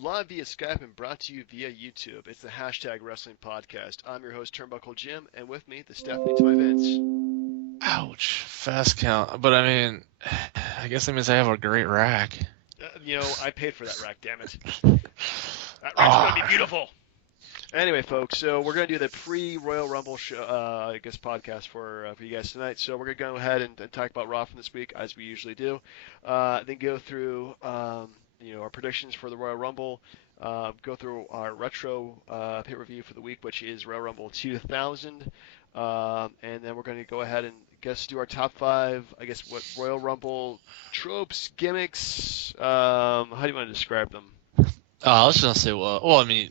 live via Skype and brought to you via YouTube. It's the hashtag Wrestling Podcast. I'm your host, Turnbuckle Jim, and with me, the Stephanie to my Vince. Ouch, fast count. But I mean, I guess that means I have a great rack. I paid for that rack, damn it. That rack's gonna be Ah, beautiful. Anyway, folks, so we're gonna do the pre-Royal Rumble show, podcast for you guys tonight. So we're gonna go ahead and talk about Raw from this week as we usually do. Then go through our predictions for the Royal Rumble. Go through our retro pay-per-view for the week, which is Royal Rumble 2000. And then we're going to go ahead and do our top five. I guess what Royal Rumble tropes, gimmicks. How do you want to describe them? I was gonna say, well, I mean,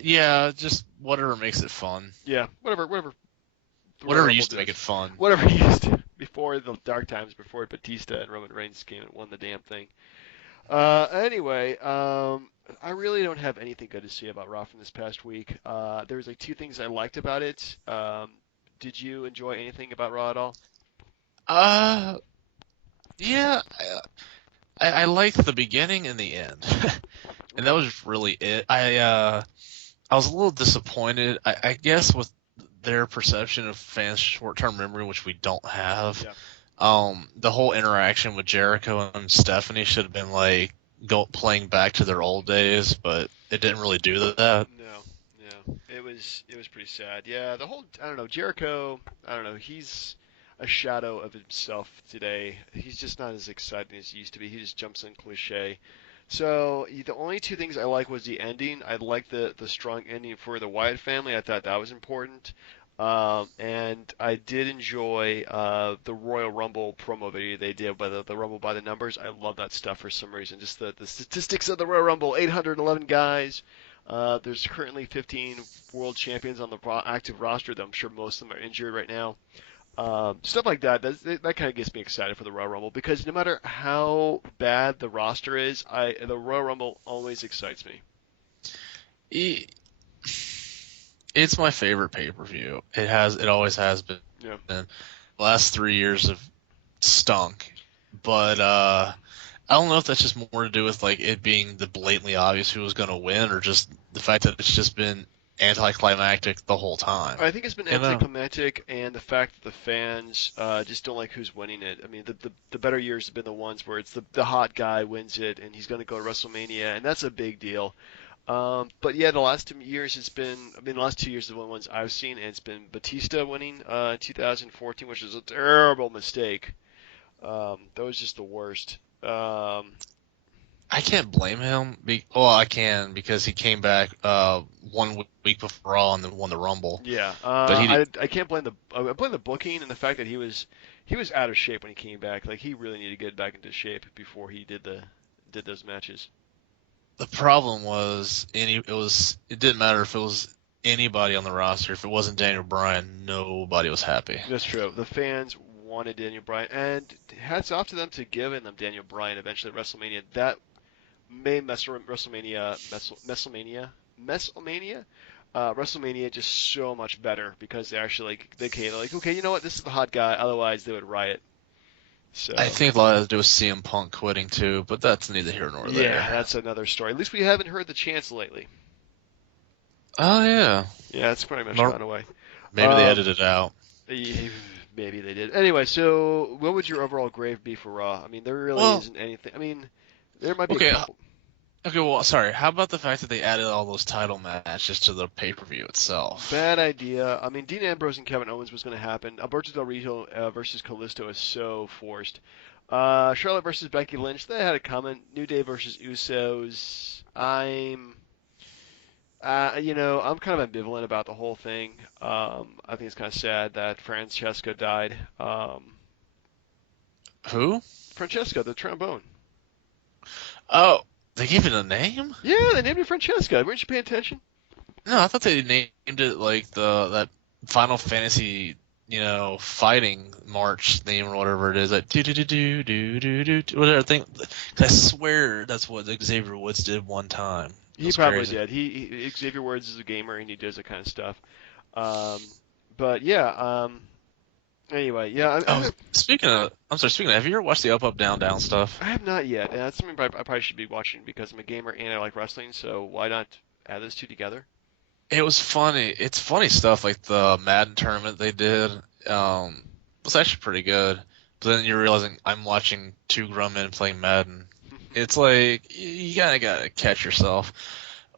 yeah, just whatever makes it fun. Yeah, whatever the Royal Whatever Rumble used to does. make it fun. Whatever he used to before the dark times, before Batista and Roman Reigns came and won the damn thing. Anyway, I really don't have anything good to say about Raw from this past week. There was like two things I liked about it. Did you enjoy anything about Raw at all? Uh, yeah, I liked the beginning and the end, and that Okay. was really it. I was a little disappointed. I guess with their perception of fans' short-term memory, which we don't have. Yeah. The whole interaction with Jericho and Stephanie should have been like playing back to their old days, but it didn't really do that. No. No. It was pretty sad. Yeah. The whole I don't know Jericho. I don't know. He's a shadow of himself today. He's just not as exciting as he used to be. He just jumps in cliche. So the only two things I like was the ending. I like the strong ending for the Wyatt family. I thought that was important. And I did enjoy the Royal Rumble promo video they did by the Rumble by the numbers. I love that stuff for some reason. Just the statistics of the Royal Rumble: 811 guys. There's currently 15 world champions on the active roster. That I'm sure most of them are injured right now. Stuff like that. That kind of gets me excited for the Royal Rumble because no matter how bad the roster is, the Royal Rumble always excites me. E- It's my favorite pay-per-view. It always has been. Yeah. The last 3 years have stunk, but I don't know if that's just more to do with like it being the blatantly obvious who was going to win, or just the fact that it's just been anticlimactic the whole time. I think it's been You know? anticlimactic, and the fact that the fans just don't like who's winning it. I mean, the better years have been the ones where it's the hot guy wins it, and he's going to go to WrestleMania, and that's a big deal. But yeah, the last 2 years it's been. I mean, the last 2 years are the ones I've seen, and it's been Batista winning in 2014, which was a terrible mistake. That was just the worst. I can't blame him. Well, I can because he came back week before Raw and then won the Rumble. Yeah, But he I can't blame I blame the booking and the fact that he was out of shape when he came back. Like he really needed to get back into shape before he did those matches. The problem was it didn't matter if it was anybody on the roster. If it wasn't Daniel Bryan, nobody was happy. That's true. The fans wanted Daniel Bryan, and hats off to them to giving them Daniel Bryan eventually at WrestleMania. That made WrestleMania just so much better because they actually they came like, okay, you know what, this is the hot guy. Otherwise, they would riot. I So think a lot has to do with CM Punk quitting too, but that's neither here nor yeah, there. that's another story. At least we haven't heard the chants lately. Oh yeah, Yeah, it's pretty much Nor- gone away. maybe they Um, edited it out. Maybe they did. Anyway, so what would your overall grade be for Raw? I mean, there really Well, isn't anything. I mean, there might be a okay, couple. okay. Well, sorry. How about the fact that they added all those title matches to the pay-per-view itself? Bad idea. I mean, Dean Ambrose and Kevin Owens was going to happen. Alberto Del Rio versus Kalisto is so forced. Charlotte versus Becky Lynch, they had a comment. New Day versus Usos. I'm kind of ambivalent about the whole thing. I think it's kind of sad that Francesca died. Who? Francesca, the trombone. Oh, they gave it a name? Yeah, they named her Francesca. Weren't you paying attention? No, I thought they named it like the that Final Fantasy, fighting march theme or whatever it is. Like do do do do do do do whatever thing. 'Cause I swear that's what Xavier Woods did one time. It He was probably crazy. did. Xavier Woods is a gamer and he does that kind of stuff. Um, but yeah, Anyway, yeah, Oh, speaking of, have you ever watched the Up Up Down Down stuff? I have not yet. And that's something I probably should be watching because I'm a gamer and I like wrestling. So why not add those two together? It was funny. It's funny stuff like the Madden tournament they did. Was actually pretty good. But then you're realizing I'm watching two grown men playing Madden. It's like you kind of gotta catch yourself.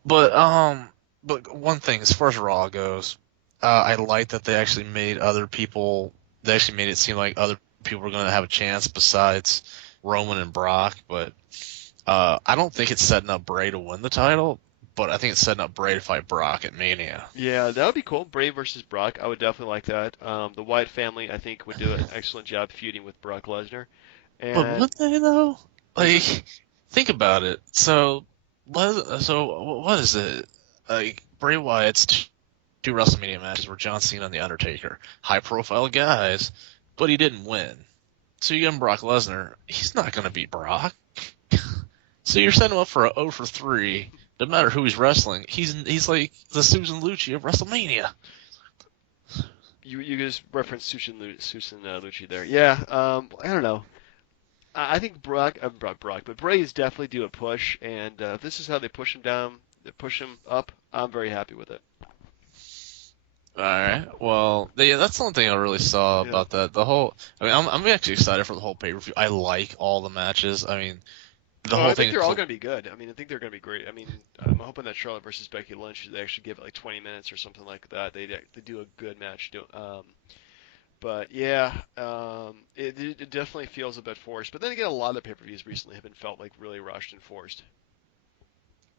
But one thing as far as Raw goes, I like that they actually made other people. They actually made it seem like other people were going to have a chance besides Roman and Brock. But I don't think it's setting up Bray to win the title. But I think it's setting up Bray to fight Brock at Mania. Yeah, that would be cool. Bray versus Brock. I would definitely like that. The Wyatt family, I think, would do an excellent job feuding with Brock Lesnar. But And would they though? what's that? Like, think about it. So what is it? Like Bray Wyatt's two WrestleMania matches were John Cena and The Undertaker, high profile guys, but he didn't win. So you give him Brock Lesnar, he's not going to beat Brock. So you're setting him up for a 0 for 3. No matter who he's wrestling, he's like the Susan Lucci of WrestleMania. You just referenced Susan Lucci there. Yeah, I don't know. I think Brock, but Bray is definitely due a push, and if this is how they push him down, they push him up, I'm very happy with it. All right. Well, yeah, that's the only thing I really saw Yeah. about that. I'm actually excited for the whole pay-per-view. I like all the matches. I mean, the Oh, whole I think thing. they're all going to be good. I mean, I think they're going to be great. I mean, I'm hoping that Charlotte versus Becky Lynch, they actually give it like 20 minutes or something like that. They do a good match. But yeah, it definitely feels a bit forced. But then again, a lot of the pay-per-views recently have been felt like really rushed and forced.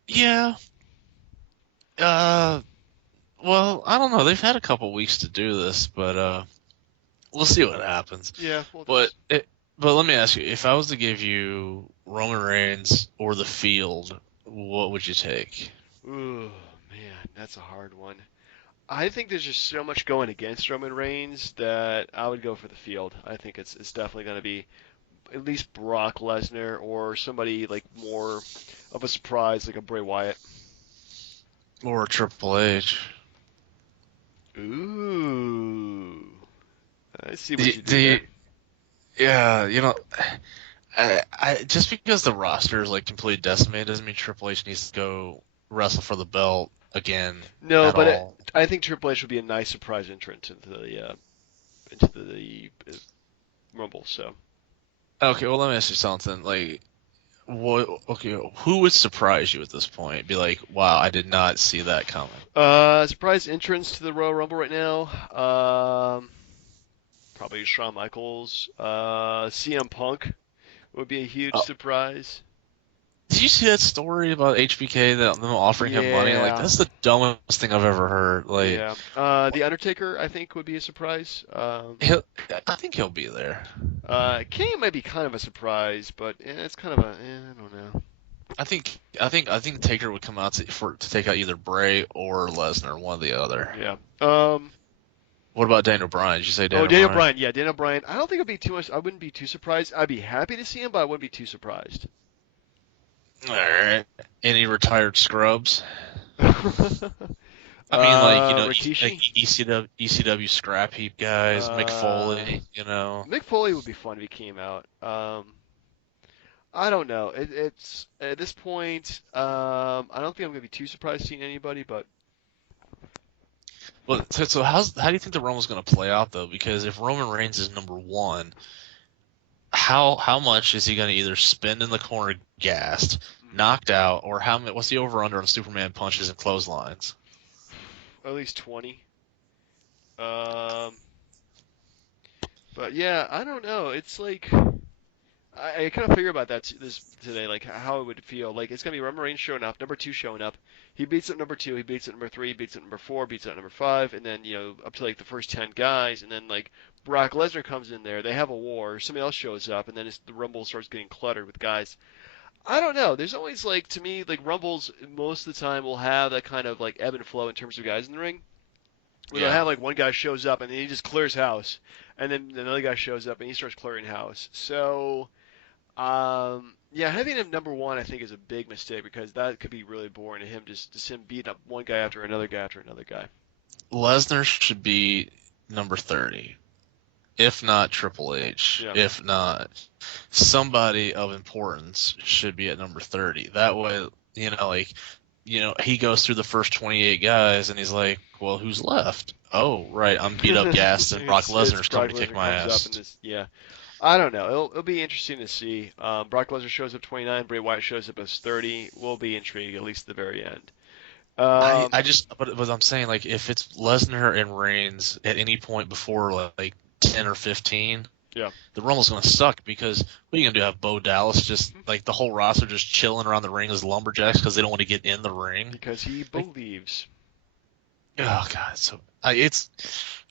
Yeah. Uh. Well, I don't know. They've had a couple weeks to do this, but we'll see what happens. Yeah, we'll But just. it, but let me ask you, if I was to give you Roman Reigns or the Field, what would you take? Ooh, man, that's a hard one. I think there's just so much going against Roman Reigns that I would go for the field. I think it's definitely going to be at least Brock Lesnar or somebody like more of a surprise like a Bray Wyatt. Or Triple H? Ooh, I see what The, you did there. the yeah, I just because the roster is like completely decimated doesn't mean Triple H needs to go wrestle for the belt again No, at but all. I think Triple H would be a nice surprise entrant into the Rumble. So, Okay, well let me ask you something. Like, what? Okay, who would surprise you at this point? Be like, wow, I did not see that coming. surprise entrance to the Royal Rumble right now. Probably Shawn Michaels. CM Punk would be a huge surprise. Did you see that story about HBK that them offering him money? Like, Yeah, that's the dumbest thing I've ever heard. Like, yeah. The Undertaker, I think, would be a surprise. he'll, I think he'll be there. Kane might be kind of a surprise, but it's kind of I don't know. I think Taker would come out to take out either Bray or Lesnar, one or the other. Yeah. What about Daniel Bryan? Did you say Oh, Daniel Daniel Bryan? Bryan. Yeah, Daniel Bryan. I don't think it'd be too much. I wouldn't be too surprised. I'd be happy to see him, but I wouldn't be too surprised. All right. Any retired scrubs? I mean, like like Rikishi. ECW scrap heap guys, Mick Uh, Foley. Mick Foley would be fun if he came out. I don't know. It's at this point. I don't think I'm gonna be too surprised seeing anybody, but But so how do you think the Rumble is going to play out though? Because if Roman Reigns is number one, how much is he going to either spend in the corner gassed, knocked out, or what's the over under on Superman punches and clotheslines? at least 20. Um, but yeah, I don't know. It's like I kind of figure about that this today, like how it would feel. Like it's gonna be Roman Reigns showing up, number two showing up. He beats up number two, he beats up number three, beats up number four, beats up number five, and then up to like the first 10 guys, and then like Brock Lesnar comes in there. They have a war. Somebody else shows up, and then the Rumble starts getting cluttered with guys. I don't know. There's always like to me like Rumbles most of the time will have that kind of like ebb and flow in terms of guys in the ring. Where they'll Yeah. have like one guy shows up and then he just clears house, and then another guy shows up and he starts clearing house. So yeah, having him number one, I think, is a big mistake because that could be really boring to him. Just him beating up one guy after another guy after another guy. Lesnar should be number 30. if not Triple H, Yeah. if not somebody of importance should be at number 30. That way, like, he goes through the first 28 guys and he's like, well, who's left? Oh, right, I'm beat up, gassed, and Brock It's Lesnar's coming Brock to kick Lesnar my comes up in ass. this. Yeah, I don't know. It'll be interesting to see. Brock Lesnar shows up 29. Bray Wyatt shows up as 30. We'll be intrigued at least at the very end. I just, but I'm saying, like, if it's Lesnar and Reigns at any point before, like 10 or 15, Yeah. the Rumble's going to suck because what are you going to do? Have Bo Dallas just, like, the whole roster just chilling around the ring as lumberjacks because they don't want to get in the ring? Because he Like, believes. oh, God. So, I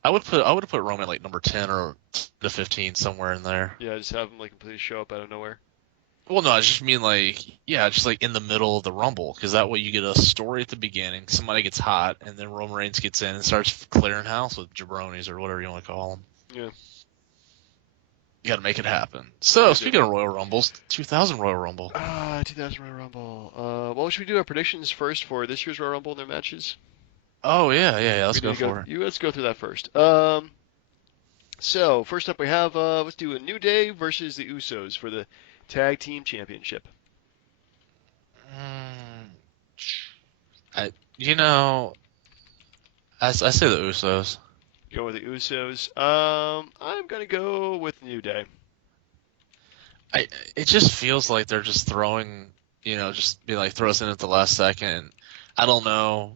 would put Roman at, like, number 10 or to 15, somewhere in there. Yeah, just have him like completely show up out of nowhere. Well, no, I just mean, like, yeah, just, like, in the middle of the Rumble because that way you get a story at the beginning, somebody gets hot, and then Roman Reigns gets in and starts clearing house with jabronis or whatever you want to call them. Yeah. You got to make it happen. So, speaking of Royal Rumbles, 2000 Royal Rumble. 2000 Royal Rumble. Well, should we do our predictions first for this year's Royal Rumble and their matches? Oh, yeah, let's go for it. Let's go through that first. So first up we have let's do a New Day versus the Usos for the Tag Team Championship. I, you know, I say the Usos. Go with the Usos. I'm gonna go with New Day. It just feels like they're just throwing, just be like throw us in at the last second. I don't know.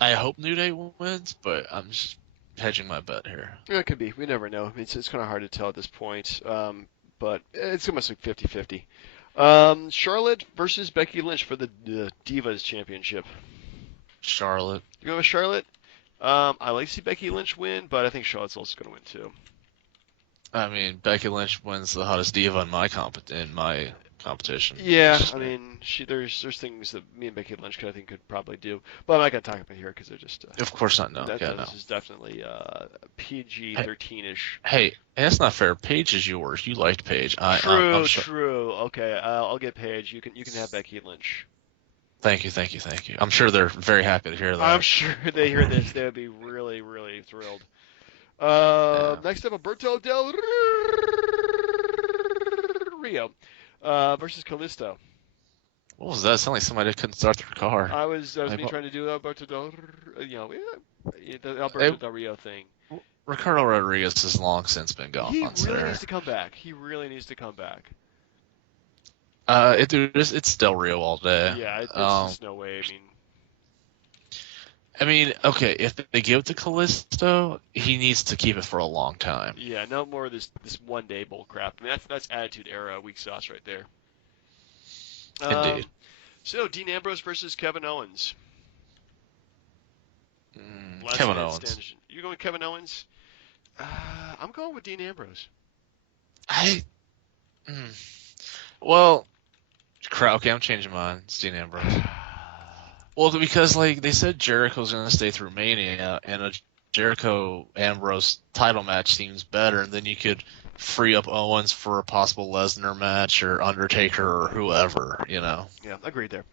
I hope New Day wins, but I'm just hedging my bet here. Yeah, it could be. We never know. It's kind of hard to tell at this point. But it's almost like 50-50. Charlotte versus Becky Lynch for the Divas Championship. Charlotte. You go with Charlotte? I like to see Becky Lynch win, but I think Charlotte's also going to win too. I mean, Becky Lynch wins the hottest diva in my competition. Yeah, I mean, there's things that me and Becky Lynch I think could probably do, but I'm not going to talk about here because they're just. Of course not. No. This is definitely PG-13-ish. Hey, that's not fair. Paige is yours. You liked Paige. True. Okay, I'll get Paige. You can have Becky Lynch. Thank you. I'm sure they're very happy to hear that. I'm sure they hear this. They would be really, really thrilled. Next up, Alberto Del Rio versus Kalisto. What was that? It sounded like somebody couldn't start their car. I was trying to do Alberto Del, the Alberto Del Rio thing. Ricardo Rodriguez has long since been gone. He really needs to come back. It's Del Rio all day. Yeah, it's just no way. I mean, okay, if they give it to Kalisto, he needs to keep it for a long time. Yeah, no more of this one day bull crap. I mean, that's Attitude Era weak sauce right there. Indeed. So Dean Ambrose versus Kevin Owens. Kevin Owens. You going with Kevin Owens? I'm going with Dean Ambrose. Well, okay, I'm changing mine. It's Dean Ambrose. Well, because like they said, Jericho's going to stay through Mania, and a Jericho Ambrose title match seems better, and then you could free up Owens for a possible Lesnar match or Undertaker or whoever, Yeah, agreed there.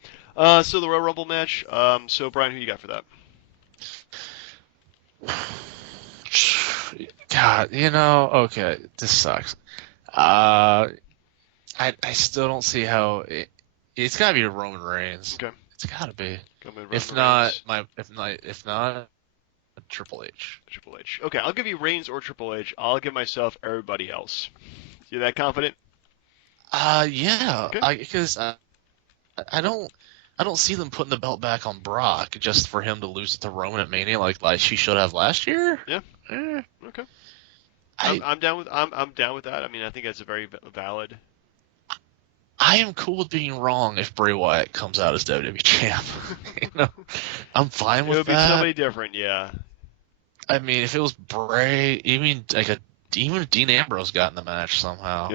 So the Royal Rumble match. So Brian, who you got for that? God, okay, this sucks. I still don't see how it's got to be Roman Reigns. Okay. It's got to be. If not Triple H. Triple H. Okay, I'll give you Reigns or Triple H. I'll give myself everybody else. You that confident? Yeah. Okay. Because I don't see them putting the belt back on Brock just for him to lose it to Roman at Mania like she should have last year. Yeah. Okay. I'm down with that. I mean, I think that's a very valid. I am cool with being wrong if Bray Wyatt comes out as WWE champ. I'm fine with that. It would be somebody different, yeah. I mean, if it was Bray, even if Dean Ambrose got in the match somehow,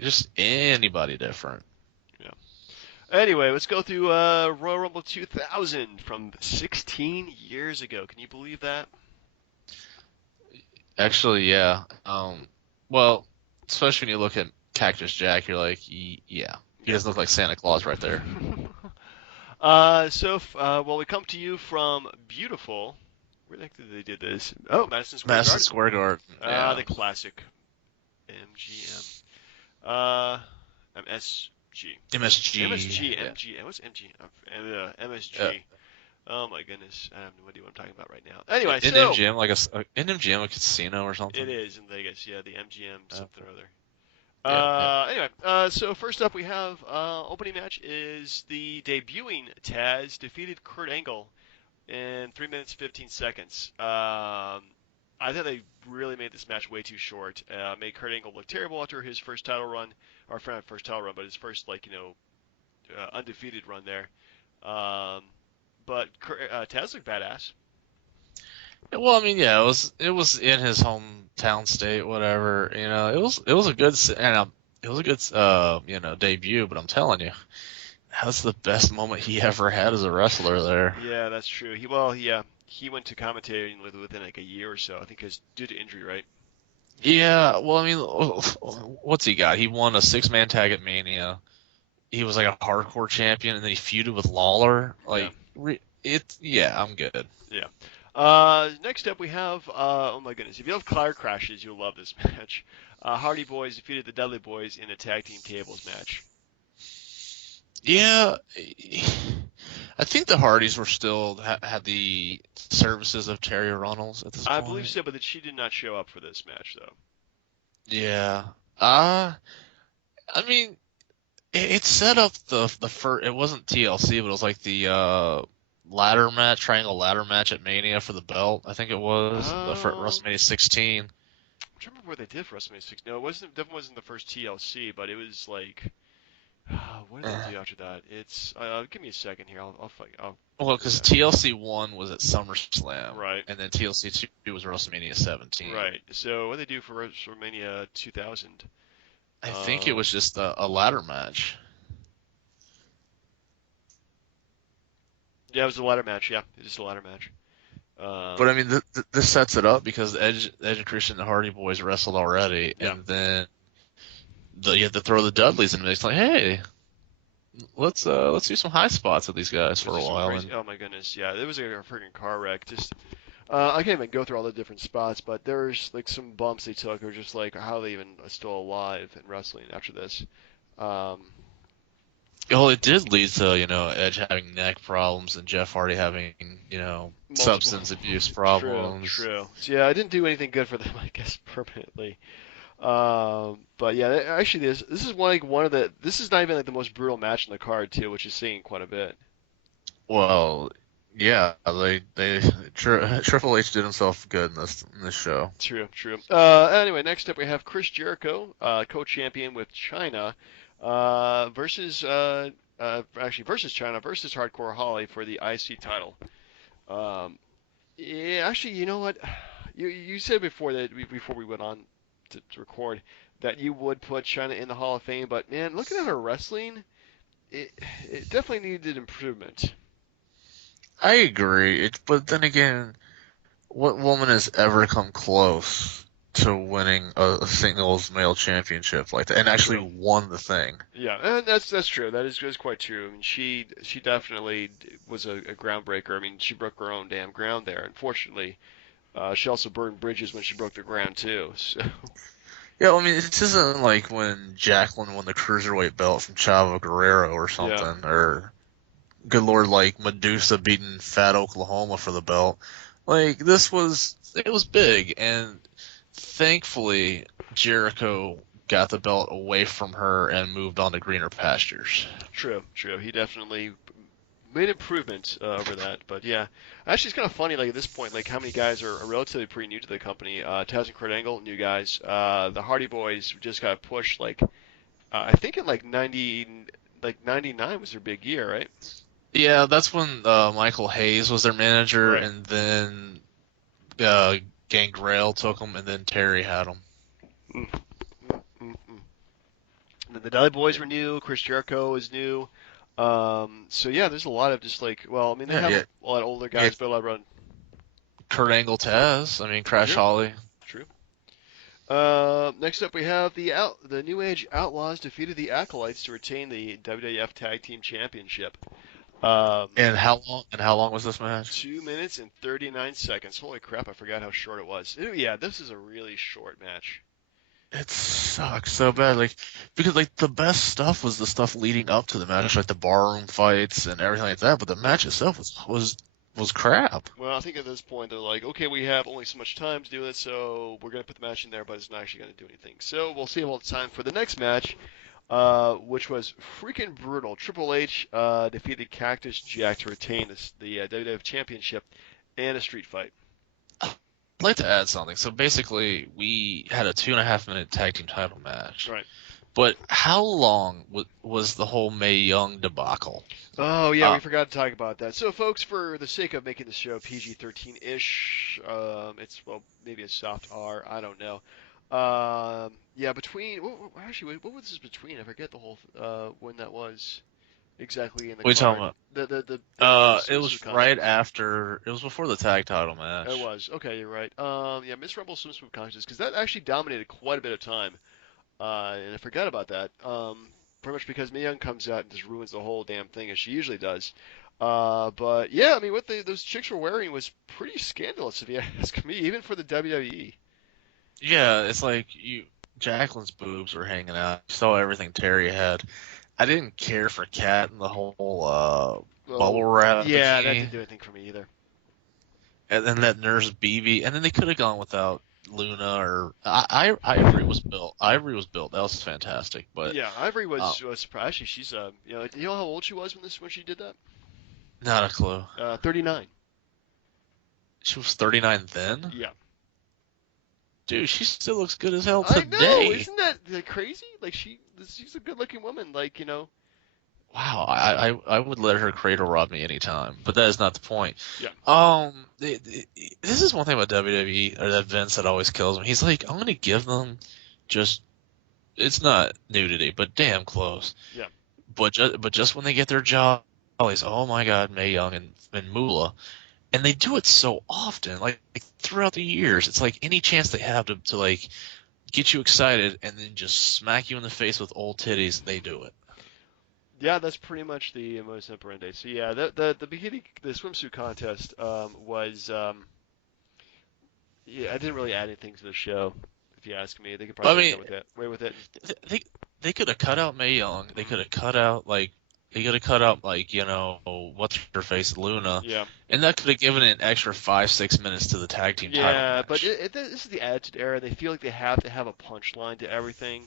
just anybody different. Yeah. Anyway, let's go through Royal Rumble 2000 from 16 years ago. Can you believe that? Actually, yeah. Well, especially when you look at Cactus Jack, you're like, yeah, he doesn't look like Santa Claus right there. Well, we come to you from beautiful Where the heck did they do this? Oh, Madison Square Madison Garden. Square Garden. Yeah. The classic MGM. Uh, MSG. MSG. MSG. Yeah. MG. What's MG? MSG. Yeah. Oh my goodness, I have no idea what I'm talking about right now. Anyway, In so MGM, like in MGM, a casino or something. it is in Vegas. Yeah, the MGM something or other. Yeah. Anyway, so first up we have opening match is the debuting Taz defeated Kurt Angle in 3 minutes 15 seconds. I thought they really made this match way too short. Made Kurt Angle look terrible after his first title run, or not first title run, but his first undefeated run there. But Taz looked badass. Well, I mean, yeah, it was in his hometown state, whatever. It was a good debut. But I'm telling you, that was the best moment he ever had as a wrestler there. Yeah, that's true. He went to commentating within like a year or so. I think due to injury, right? Yeah, well, I mean, what's he got? He won a 6-man tag at Mania. He was like a hardcore champion, and then he feuded with Lawler. Like, I'm good. Yeah. Next up we have, oh my goodness, if you love car crashes, you'll love this match. Hardy Boys defeated the Dudley Boys in a tag team tables match. Yeah, I think the Hardys were still had the services of Terry Runnels at this point. I believe so, but that she did not show up for this match, though. Yeah. I mean, it set up the first. It wasn't TLC, but it was like the triangle ladder match at Mania for the belt. I think it was the first WrestleMania 16. I'm trying to remember what they did for WrestleMania 16. No, definitely wasn't the first TLC, but it was like, what did they do after that? It's give me a second here. Well, because TLC 1 was at SummerSlam, right, and then TLC 2 was WrestleMania 17. Right. So what did they do for WrestleMania 2000? I think it was just a ladder match. Yeah, it was a ladder match. Yeah, it was just a ladder match. But I mean, this sets it up because Edge and Christian and the Hardy Boys wrestled already, and then you have to throw the Dudleys in. It's like, hey, let's do some high spots with these guys for a while. Oh my goodness, yeah, it was like a freaking car wreck. Just I can't even go through all the different spots, but there's like some bumps they took, or just like how they even are still alive in wrestling after this. Well, it did lead to, Edge having neck problems and Jeff Hardy having, substance abuse problems. True. So, yeah, I didn't do anything good for them, I guess, permanently. But yeah, actually, this is this is not even like the most brutal match in the card too, which is saying quite a bit. Well, yeah, Triple H did himself good in this show. True. Anyway, next up we have Chris Jericho, co-champion with Chyna. Versus China versus Hardcore Holly for the IC title. Yeah, actually, you know what? You said before before we went on to record that you would put Chyna in the Hall of Fame, but man, looking at her wrestling, it definitely needed improvement. I agree, but then again, what woman has ever come close to winning a singles male championship like that, and actually won the thing? Yeah, and that's true. That is quite true. I mean, she definitely was a groundbreaker. I mean, she broke her own damn ground there. Unfortunately, she also burned bridges when she broke the ground too. So. Yeah, I mean, this isn't like when Jacqueline won the cruiserweight belt from Chavo Guerrero or something, or good lord, like Medusa beating Fat Oklahoma for the belt. Like it was big, and thankfully, Jericho got the belt away from her and moved on to greener pastures. True. He definitely made improvements over that. But yeah, actually, it's kind of funny. Like at this point, like how many guys are relatively pretty new to the company. Taz and Kurt Angle, new guys. The Hardy Boys just got pushed. Like I think in like 99 was their big year, right? Yeah, that's when Michael Hayes was their manager, right. And then Gangrel took him, and then Terry had him. And then the Dudley Boys were new. Chris Jericho is new. So yeah, there's a lot of just like, well, I mean, they have a lot of older guys, but a lot of run. Kurt Angle, Taz. I mean, Crash Holly. True. Next up, we have the New Age Outlaws defeated the Acolytes to retain the WWF Tag Team Championship. Um, And how long? And how long was this match? 2 minutes and 39 seconds. Holy crap! I forgot how short it was. Yeah, this is a really short match. It sucks so bad, like because like the best stuff was the stuff leading up to the match, like the barroom fights and everything like that. But the Yep. match itself was crap. Well, I think at this point they're like, okay, we have only so much time to do it, so we're gonna put the match in there, but it's not actually gonna do anything. So we'll save all the time for the next match, which was freaking brutal. Triple H defeated Cactus Jack to retain the WWF Championship and a street fight. I'd like to add something. So basically, we had a 2.5 minute tag team title match. Right. But how long was the whole Mae Young debacle? Oh yeah, Uh, we forgot to talk about that. So, folks, for the sake of making the show PG-13-ish, it's well maybe a soft R. I don't know. Yeah, between actually, what was this between? I forget the whole when that was exactly in the what are you talking card. about? The It swimsuit was right contest. after. It was before the tag title It match. was okay. You're right. Yeah, Miss Rumble swimsuit contest because that actually dominated quite a bit of time. And I forgot about that. Pretty much because Mae Young comes out and just ruins the whole damn thing as she usually does. But yeah, I mean, what those chicks were wearing was pretty scandalous, if you ask me, even for the WWE. Yeah, it's like you. Jacqueline's boobs were hanging out. You saw everything Terry had. I didn't care for Cat and the whole bubble Well, wrap yeah, that bikini, didn't do anything for me either. and then that Nurse BB, and then they could have gone without Luna or Ivory was built. Ivory was built. That was fantastic, but Yeah, Ivory uh, was surprised. Actually, she's you know how old she was when she did that? not a clue. 39. She was 39 then. Yeah. Dude, she still looks good as hell I know, today. isn't that crazy? Like she's a good-looking woman. Like Wow, I would let her cradle rob me anytime, but that is not the point. yeah, This is one thing about WWE or that Vince that always kills me. He's like, I'm gonna give them just it's not nudity, but damn close. yeah. But just when they get their jollies, oh my God, Mae Young and Moolah, and they do it so often, like throughout the years. It's like any chance they have to like get you excited and then just smack you in the face with old titties, they do it. Yeah, that's pretty much the modus operandi. So yeah, the swimsuit contest was yeah, I didn't really add anything to the show. If you ask me, they could I probably mean, get away with it. they could have cut out Mae Young. They could have cut out like what's her face Luna, Yeah, and that could have given it an extra 5-6 minutes to the tag team title yeah, but match. this is the Attitude Era. They feel like they have to have a punchline to everything,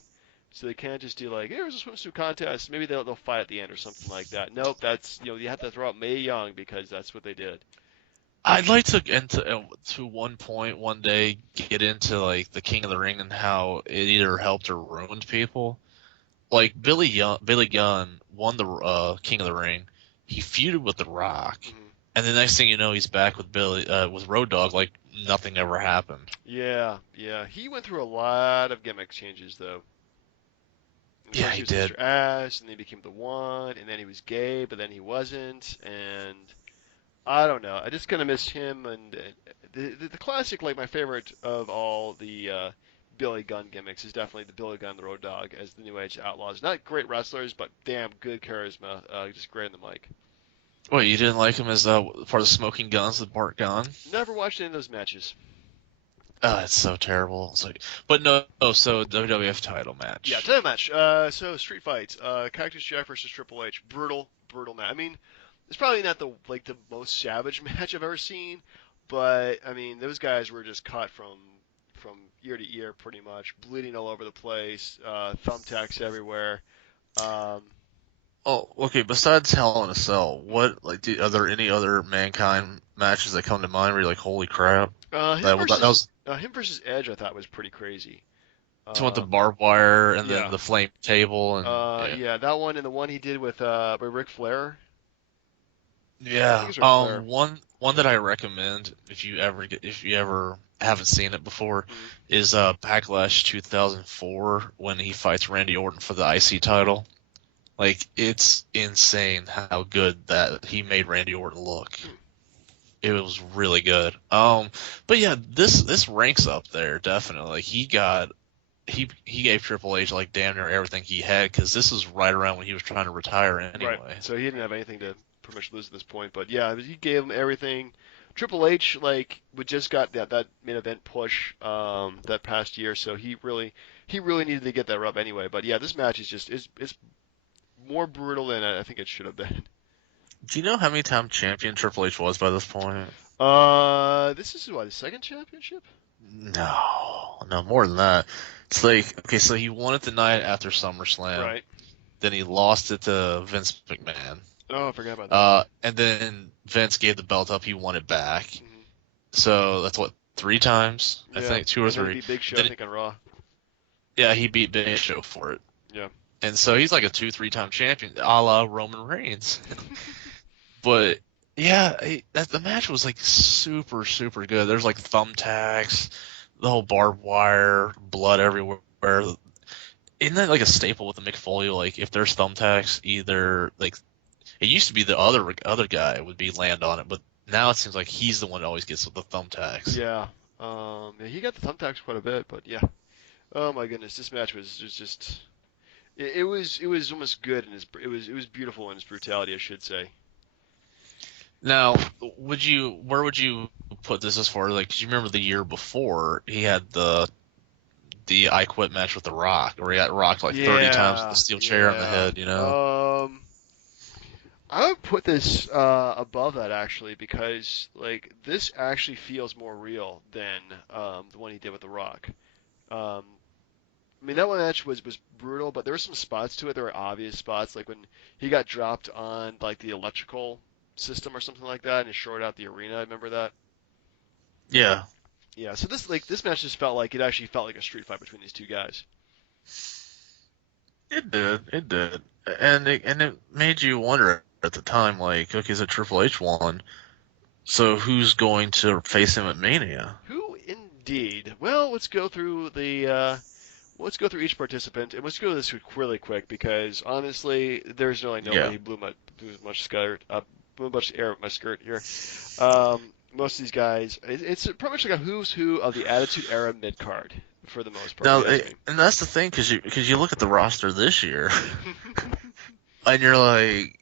so they can't just do like, here's a swimsuit contest. Maybe they'll fight at the end or something like that. Nope, that's you have to throw out Mae Young because that's what they did. I'd like to to one point one day get into like the King of the Ring and how it either helped or ruined people. Like Billy Gunn won the King of the Ring. He feuded with The Rock, Hmm. and the next thing you know, he's back with with Road Dogg like nothing ever happened. Yeah, yeah, he went through a lot of gimmick changes though. And Yeah, first he he was did. Mr. Ass, and then he became the One, and then he was gay, but then he wasn't, and I don't know. I just kind of miss him, and the classic, like my favorite of all the Billy Gunn gimmicks is definitely the Billy Gunn the Road Dogg as the New Age Outlaws. Not great wrestlers, but damn good charisma. Just great on the mic. What, you didn't like him as part of Smoking Guns with Bart Gunn? Never watched any of those matches. It's so terrible. It's like, but no, so WWF title Yeah, match. title match. So street fights. Cactus Jack versus Triple H. Brutal, brutal match. I mean, it's probably not the most savage match I've ever seen, but I mean, those guys were just caught from ear to ear pretty much, bleeding all over the place, thumbtacks everywhere. Um, Oh, okay. Besides Hell in a Cell, what like are there any other Mankind matches that come to mind where you're like, holy crap? uh, him That versus was him versus Edge, I thought was pretty crazy. the one with the Um, barbed wire and then yeah, the flame table and yeah. yeah, that one and the one he did with Ric Flair. I think Yeah. it's Ric Flair. One that I recommend if you ever haven't seen it before Mhm. is Backlash 2004 when he fights Randy Orton for the IC title. Like it's insane how good that he made Randy Orton look. Hmm. It was really good. But yeah, this ranks up there definitely. Like he gave Triple H like damn near everything he had because this was right around when he was trying to retire Right. anyway. So he didn't have anything to pretty much lose at this point. But yeah, he gave him everything. Triple H like we just got that main event push that past year, so he really needed to get that rub anyway. But yeah, this match is just it's more brutal than I think it should have been. Do you know how many time champion Triple H was by this point? This is what, the second championship? No, no, more than that. It's like, okay, so he won it the night after SummerSlam. Right. Then he lost it to Vince McMahon. Oh, I forgot about that. And then Vince gave the belt up. He won it back. Hmm. So that's what, 3 times? I Yeah. think 2 or And then 3. he beat Big Show, I Then, think, on Raw. yeah, he beat Big Show for it. Yeah. And so he's like a 2, 3 time champion, a la Roman Reigns. But yeah, the match was like super, super good. There's like thumbtacks, the whole barbed wire, blood everywhere. Isn't that like a staple with the Mick Foley? Like if there's thumbtacks, either like it used to be the other guy would be land on it, but now it seems like he's the one that always gets with the thumbtacks. Yeah. Yeah, he got the thumbtacks quite a bit, but yeah. Oh my goodness, this match was just it was almost good, and it was beautiful in its brutality, I should say. Now, where would you put this as far like? 'Cause you remember the year before he had the I Quit match with The Rock, where he got rocked like 30 times with the steel chair on the head, you know? I would put this above that actually because like this actually feels more real than the one he did with The Rock. Um, I mean that one match was brutal, but there were some spots to it. There were obvious spots, like when he got dropped on like the electrical system or something like that, and it shorted out the arena. I remember that. Yeah. Yeah, so this match just felt like it actually felt like a street fight between these two guys. It did. It did. And it made you wonder at the time, like, okay, so Triple H won, so who's going to face him at Mania? Who indeed? Well, let's go through each participant, and let's go this really quick because honestly, there's really nobody Yeah. who blew much air with my skirt here. Most of these guys, it's pretty much like a who's who of the Attitude Era mid card for the most part. Now, If you ask and that's the thing, because you look at the roster this year, me. and you're like,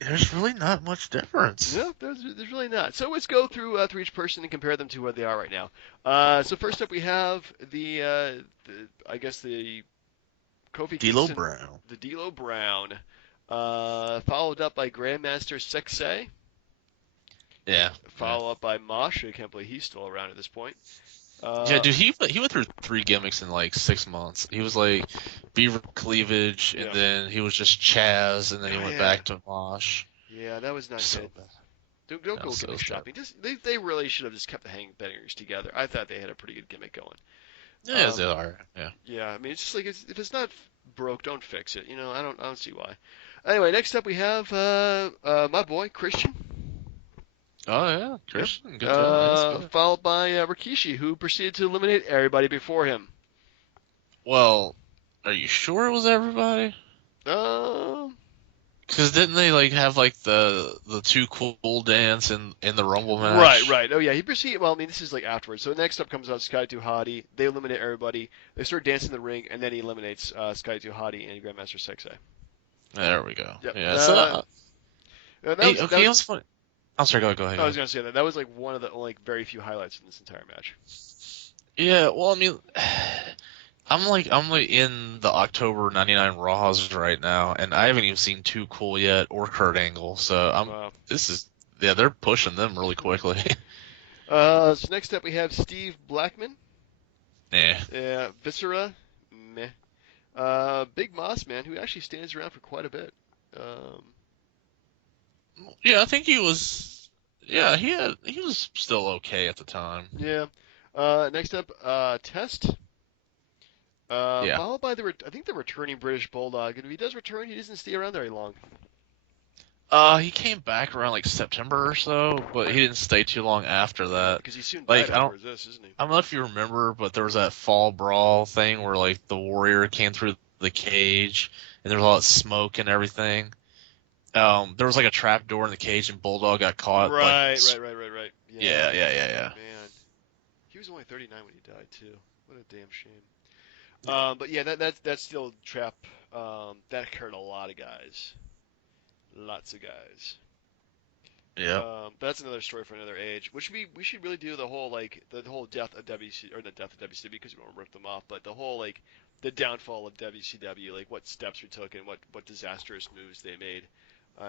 there's really not much difference. No, there's really not. So let's go through each person and compare them to where they are right now. So first up, we have I guess the Kofi D'Lo Kingston, Brown. the D'Lo Brown, followed up by Grandmaster Sexay, Yeah. follow up by Mosh. I can't believe he's still around at this point. Yeah, dude, he went through 3 gimmicks in like 6 months. He was like Beaver Cleavage, and Yeah. then he was just Chaz, and then he went Yeah. back to Mosh. Yeah, that was not So good. bad. Don't That go was so gimmick sad. shopping. They really should have just kept the Hangbangers together. I thought they had a pretty good gimmick going. Yeah, Um, they are. Yeah. Yeah, I mean, it's just like if it's not broke, don't fix it. I don't see why. Anyway, next up we have my boy Christian. Oh yeah, Christian, good job. That's good. Followed by Rikishi, who proceeded to eliminate everybody before him. Well, are you sure it was everybody? Um, Because didn't they like have like the too cool dance in the Rumble match? right. Oh yeah, he proceeded. Well, I mean, this is like afterwards. So next up comes out Sky Hottie. They eliminate everybody. They start dancing in the ring, and then he eliminates Sky Hottie and Grandmaster Sexay. There we go. Yep. Yeah. So That hey, was, okay, it was funny. I'm sorry. Go ahead. I was gonna say that was like one of the only very few highlights in this entire match. Yeah. Well, I mean, I'm like in the October '99 Raws right now, and I haven't even seen Too Cool yet or Kurt Angle. So Wow. they're pushing them really quickly. So next up we have Steve Blackman. Yeah. Viscera. Meh. Big Moss Man, who actually stands around for quite a bit. Yeah, I think he was. Yeah, he was still okay at the time. Yeah. Next up, Test. Yeah. Followed by I think the returning British Bulldog. And if he does return, he doesn't stay around very long. He came back around like September or so, but he didn't stay too long after that. Because he soon Like, died I don't- afterwards this, isn't he? I don't know if you remember, but there was that fall brawl thing where like the Warrior came through the cage and there was a lot of smoke and everything. There was like a trap door in the cage and Bulldog got caught. Right. Yeah. Man, he was only 39 when he died too. What a damn shame. But yeah, that's still trap. That hurt a lot of guys. Lots of guys. Yep. That's another story for another age. Which we should really do the whole like the whole death of WC or the death of WCW because we don't want to rip them off, but the whole like the downfall of WCW, like what steps we took and what disastrous moves they made,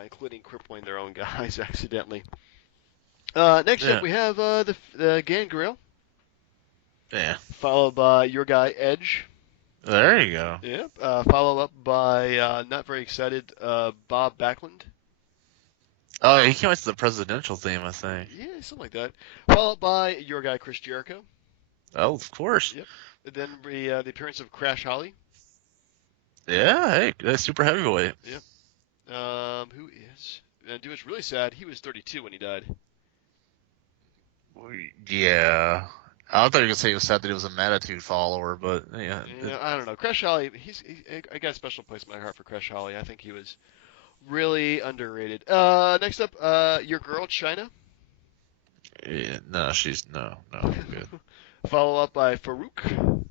including crippling their own guys accidentally. Next up Yeah. we have the Gangrel, Yeah. followed by your guy Edge. There you go. Yep. Follow up by not very excited Bob Backlund. Oh, he came out to the presidential theme, I think. Yeah, something like that. Followed by your guy Chris Jericho. Oh, of course. Yep. And then the appearance of Crash Holly. Yeah, hey, that's super heavyweight. Yep. Who is? And it was really sad. He was 32 when he died. Yeah. I thought you were gonna say he was sad that he was a Mattitude follower, but yeah. Yeah, I don't know. Crash Holly. I got a special place in my heart for Crash Holly. I think he was really underrated. Next up, your girl China. Yeah, no, no, good. Follow up by Farouk.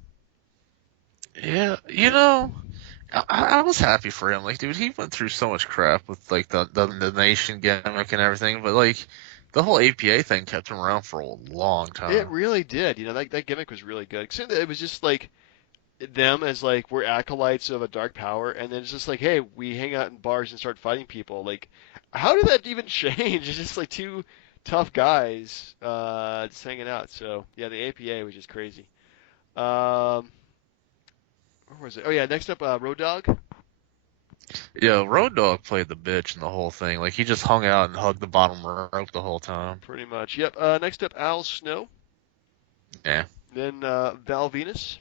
Yeah, you know, I was happy for him. Like, dude, he went through so much crap with like the nation gimmick and everything, but like the whole APA thing kept him around for a long It time. really did. That gimmick was really good. Except that it was just like them as like we're acolytes of a dark power, and then it's just like, hey, we hang out in bars and start fighting people. Like, how did that even change? It's just like two tough guys just hanging out. So yeah, the APA was just crazy. Um, where was it? Oh yeah, next up, Road Dogg. Yeah, Road Dogg played the bitch in the whole thing. Like, he just hung out and hugged the bottom rope the whole time. Pretty much. Yep. Next up, Al Snow. Yeah. Then Val Venus,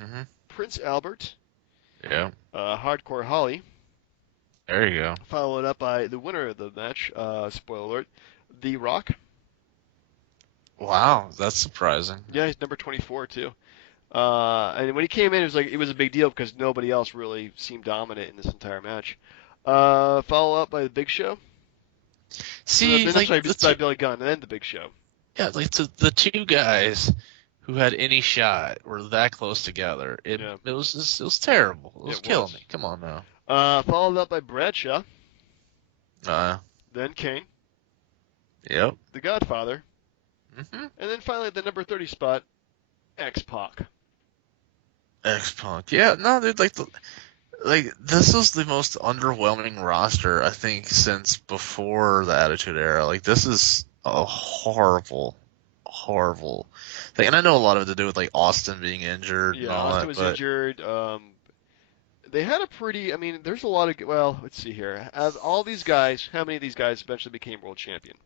Mhm. Prince Albert, Yeah. Hardcore Holly. There you go. Followed up by the winner of the match. Spoiler alert: The Rock. Wow, that's surprising. Yeah, he's number 24 too. And when he came in, it was a big deal because nobody else really seemed dominant in this entire match. Follow up by the Big Show. See, I'm like sorry, the by two, Billy Gunn, and then the Big Show. yeah, like the two guys who had any shot were that close together. Yeah, It was terrible. It was it killing was. me. Come on now. Followed up by Bradshaw, Uh, then Kane, yep. The Godfather, Mhm. and then finally at the number 30 spot, X Pac. X-Punk. Yeah, no, dude, like this was the most underwhelming roster I think since before the Attitude Era. Like, this is a horrible thing. And I know a lot of it to do with like Austin being injured and Yeah, all Austin that, was but injured. They had a pretty. I mean, there's a lot of. Well, let's see here. Of all these guys, how many of these guys eventually became world champion?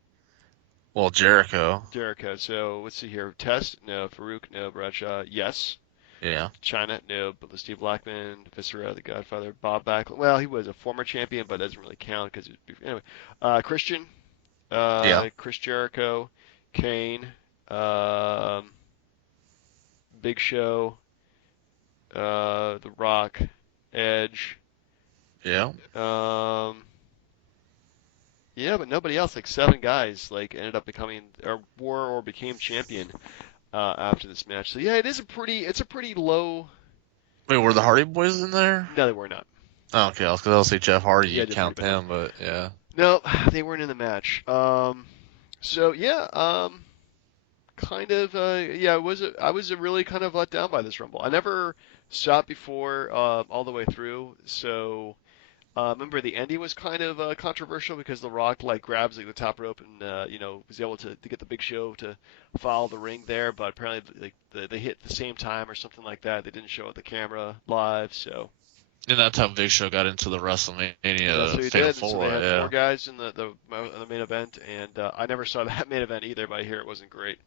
well, Jericho. Jericho. So let's see here. Test, no. Farouk, no. Bradshaw, yes. Yeah. China, no. But Steve Blackman, Viscera, The Godfather, Bob Backlund. Well, he was a former champion, but doesn't really count because anyway. Christian, Yeah. Chris Jericho, Kane, um, Big Show, The Rock, Edge. Yeah. Um, yeah, but nobody else. Like seven guys, like ended up becoming or were or became champion after this match. So yeah, it's a pretty low. Wait, were the Hardy Boys in there? No, they were not. Oh, okay, I was gonna say Jeff Hardy. Yeah, You just count Hardy him, but yeah. No, they weren't in the match. So yeah, kind of. Yeah, I was really kind of let down by this Rumble. I never saw it before all the way through. So remember the ending was kind of controversial because The Rock like grabs like the top rope and was able to get the Big Show to follow the ring there, but apparently like they hit at the same time or something like that. They didn't show it the camera live, so. And that's how Big Show got into the That's WrestleMania what he Fatal did. So Four. they had Yeah. four guys in the main event, and I never saw that main event either, but I hear it wasn't great.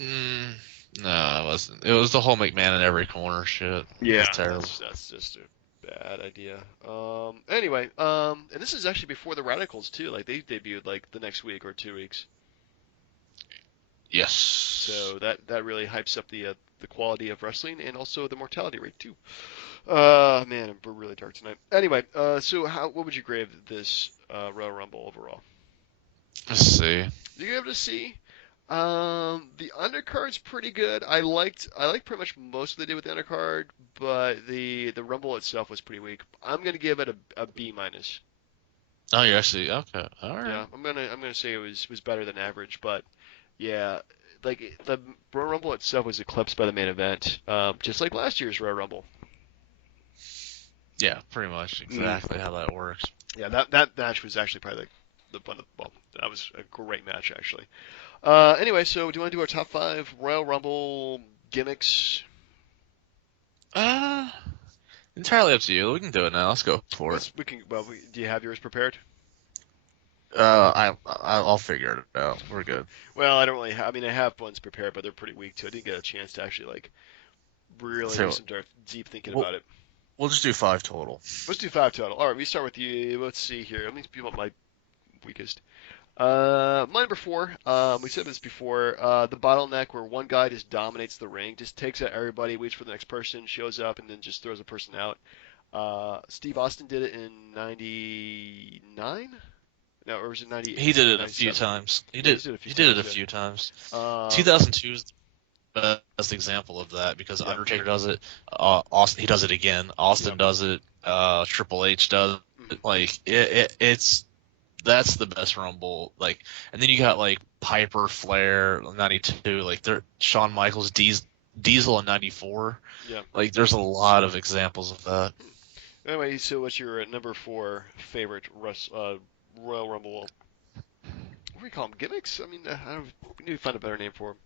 Mm, no, it wasn't. It was the whole McMahon in every corner shit. It was terrible. That's just a bad idea. Anyway, and this is actually before the Radicals too. Like they debuted like the next week or 2 weeks, Yes. so that really hypes up the quality of wrestling and also the mortality rate too. Man, we're really dark tonight. Anyway, so what would you grade this Royal Rumble overall? Let's see. You give it a C. The undercard's pretty good. I liked pretty much most of what they did with the undercard, but the Rumble itself was pretty weak. I'm gonna give it a B minus. Oh, you actually okay? All Yeah, right. I'm gonna say it was better than average, but yeah, like the Royal Rumble itself was eclipsed by the main event, just like last year's Royal Rumble. Yeah, pretty much Mm. exactly how that works. Yeah, that match was actually probably like the one of well, that was a great match actually. Anyway, so do you want to do our top five Royal Rumble gimmicks? Uh, Entirely up to you. We can do it now. Let's go for it. Do you have yours prepared? I'll figure it out. We're good. Well, I don't really. I mean, I have ones prepared, but they're pretty weak too. I didn't get a chance to actually like really do So some deep thinking we'll about it. we'll just do five total. Let's do five total. All right, we start with you. Let's see here. Let me speak about my weakest. My number four. We said this before. The bottleneck where one guy just dominates the ring, just takes out everybody, waits for the next person, shows up, and then just throws a person out. Steve Austin did it in '99. No, or was it He did '98 or it a few '97? times. Yeah, he's did it a few He did it times. a few times. Yeah. 2002 is the best example of that because Yeah. Undertaker does it. Austin he does it again. Yeah. Austin does it. Triple H does Mhm. it. Like it's that's the best Rumble. Like, and then you got like Piper, Flair, '92. Like they're Shawn Michaels, Diesel in '94. Yeah. Like there's a lot of examples of that. Anyway, so what's your number four favorite Royal Rumble? What do we call them? Gimmicks? I mean, I don't, we need to find a better name for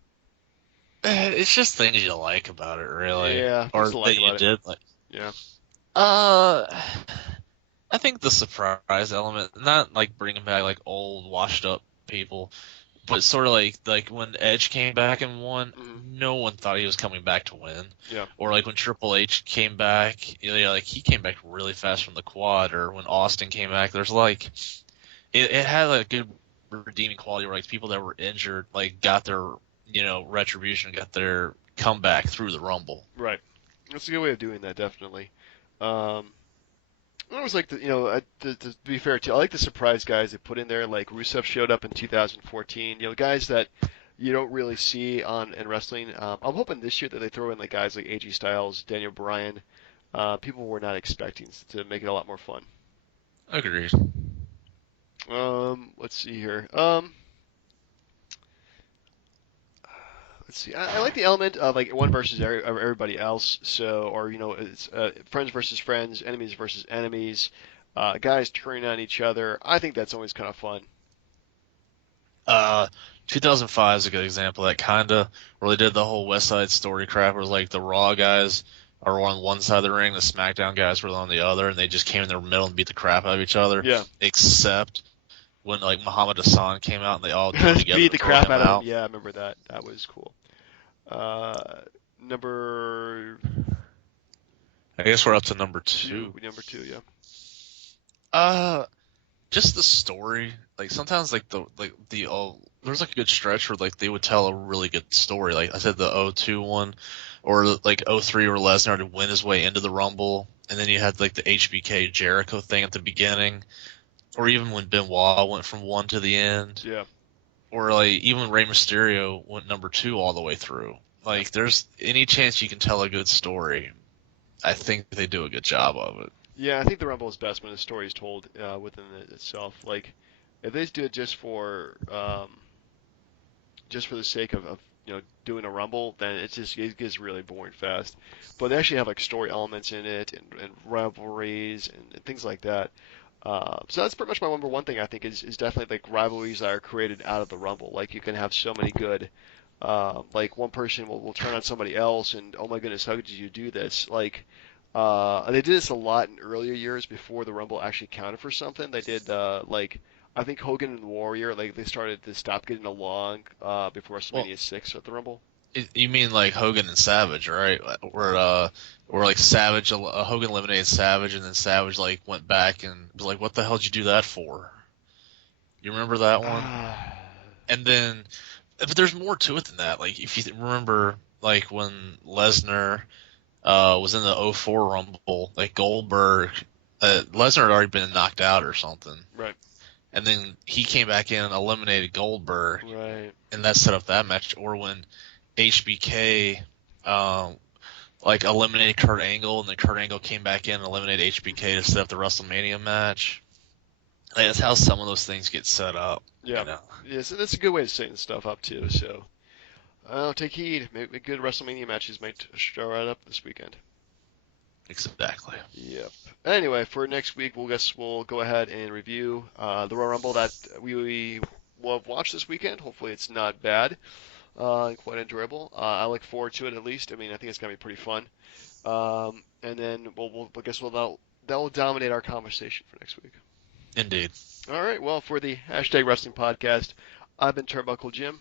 them. It's just things you like about it, really, Yeah, things or to like that you about it. did. Like, Yeah. uh, I think the surprise element, not like bringing back like old washed up people, but sort of like when Edge came back and won, Hmm. no one thought he was coming back to win. Yeah. Or like when Triple H came back, like he came back really fast from the quad. Or when Austin came back, there's like it had like a good redeeming quality where like people that were injured like got their retribution, got their comeback through the Rumble. Right. That's a good way of doing that, definitely. Um, I always like to be fair too. I like the surprise guys they put in there. Like Rusev showed up in 2014. Guys that you don't really see on in wrestling. I'm hoping this year that they throw in like guys like AJ Styles, Daniel Bryan. People were not expecting to make it a lot more fun. Agreed. Let's see here. Let's see. I like the element of like one versus everybody else. So, or it's friends versus friends, enemies versus enemies, guys turning on each other. I think that's always kind of fun. Uh, 2005 is a good example. That kinda where they did the whole West Side Story crap, where it was like the Raw guys are on one side of the ring, the SmackDown guys were on the other, and they just came in the middle and beat the crap out of each other. Yeah, Except when like Muhammad Hassan came out and they all joined together beat to the throw crap him out of him. out. Yeah, I remember that. That was cool. Number I guess we're up to number two. two. Number two. Yeah. Uh, just the story. Like sometimes there's like a good stretch where like they would tell a really good story. Like I said, the '02 one, or like '03 where Lesnar to win his way into the Rumble, and then you had like the HBK Jericho thing at the beginning, or even when Benoit went from one to the end, Yeah. or like even Rey Mysterio went number two all the way through. Yeah. Like there's any chance you can tell a good story, I think they do a good job of it. Yeah, I think the Rumble is best when the story is told within itself. Like, if they do it just for the sake of doing a rumble, then it gets really boring fast. But they actually have like story elements in it and rivalries and things like that. So that's pretty much my number one thing I think is definitely like rivalries that are created out of the rumble. Like you can have so many good. Like one person will turn on somebody else, and oh my goodness, how did you do this? Like, they did this a lot in earlier years before the Rumble actually counted for something. They did like I think Hogan and Warrior like they started to stop getting along before Well, WrestleMania 6 at the Rumble. You mean like Hogan and Savage, right? Where like Hogan eliminated Savage, and then Savage like went back and was like, "What the hell did you do that for?" You remember that one? Ah, And then, but there's more to it than that. Like if you remember, like when Lesnar was in the '04 Rumble, like Goldberg, Lesnar had already been knocked out or something, right, and then he came back in and eliminated Goldberg, right. and that set up that match. Or when HBK um, like eliminated Kurt Angle, and then Kurt Angle came back in and eliminated HBK to set up the WrestleMania match. Like, that's how some of those things get set up. Yeah. Yes, and that's a good way of setting stuff up too. So, take heed. Maybe good WrestleMania matches might show right up this weekend. Exactly. Yep. Anyway, for next week, we'll go ahead and review the Royal Rumble that we will have watched this weekend. Hopefully, it's not bad and quite enjoyable. I look forward to it at least. I mean, I think it's gonna be pretty fun. And then I guess that will dominate our conversation for next week. Indeed. All right. Well, for the hashtag Wrestling Podcast, I've been Turnbuckle Jim.